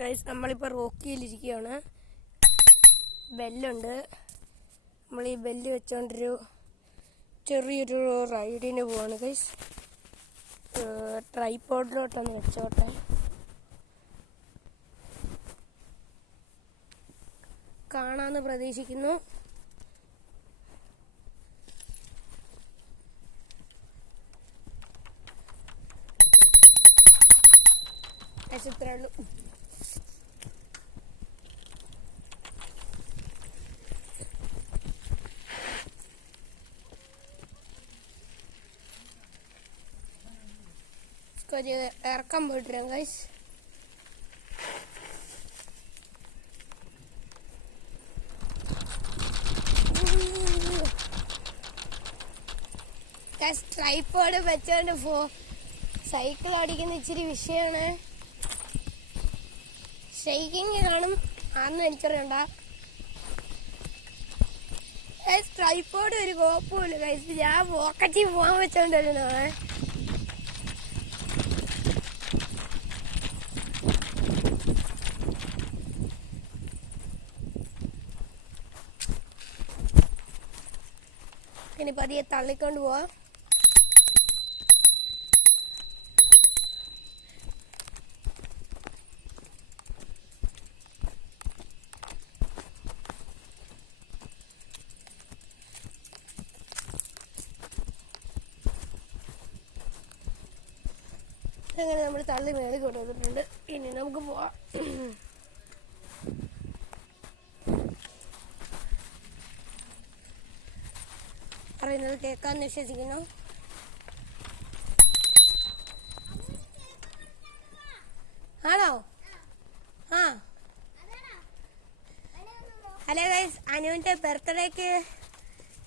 Guys നമ്മളിപ്പോൾ റോക്കിയിലിരിക്കുകയാണ്. ബെല്ലുണ്ട്. നമ്മൾ ഈ ബെല്ല് വെച്ചോണ്ടൊരു ചെറിയൊരു റൈഡിന് പോവാണ് ഗൈസ്. ട്രൈപോഡിലോട്ടൊന്ന് വെച്ചോട്ടെ. കാണാമെന്ന് പ്രതീക്ഷിക്കുന്നു. ഇത്രേ ഉള്ളൂ. ഇറക്കാൻ പോയിട്ടിരാം ഗൈസ്. ട്രൈപോഡ് വെച്ചോണ്ട് സൈക്കിൾ ഓടിക്കുന്ന ഇച്ചിരി വിഷയമാണ്. ഷെയ്ക്കിങ് കാണും, ആണെന്ന് എനിക്കറിയണ്ട. ട്രൈപോഡ് ഒരു കോപ്പുമില്ല ഗൈസ്. ഞാൻ പോക്കറ്റിൽ പോകാൻ വെച്ചോണ്ടിരുന്നോ. ഇനി പതിയെ തള്ളിക്കൊണ്ട് പോവാ. അങ്ങനെ നമ്മൾ തള്ളി മേളിൽ കൊണ്ടുവന്നിട്ടുണ്ട്. ഇനി നമുക്ക് പോവാം. പറയുന്നത് കേൾക്കാമെന്ന് വിശ്വസിക്കുന്നു. ആണോ? ആ ഹലോ ഗൈസ്, അനുവിൻ്റെ ബർത്ത്ഡേക്ക്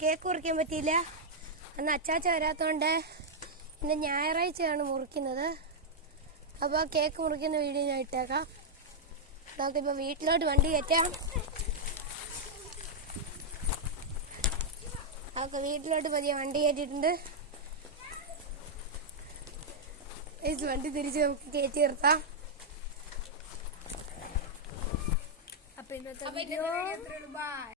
കേക്ക് മുറിക്കാൻ പറ്റിയില്ല. അന്ന് അച്ചാച്ച വരാത്തതുകൊണ്ട് ഇന്ന് ഞായറാഴ്ചയാണ് മുറിക്കുന്നത്. അപ്പോൾ കേക്ക് മുറിക്കുന്ന വീഡിയോ ഞാൻ ഇട്ടേക്കാം. നമുക്കിപ്പോൾ വീട്ടിലോട്ട് വണ്ടി കയറ്റാം. നമുക്ക് വീട്ടിലോട്ട് പതിയെ വണ്ടി കയറ്റിയിട്ടുണ്ട്. വണ്ടി തിരിച്ച് നമുക്ക് കയറ്റി നിർത്താം. അപ്പോൾ ഇന്നത്തെ വീഡിയോ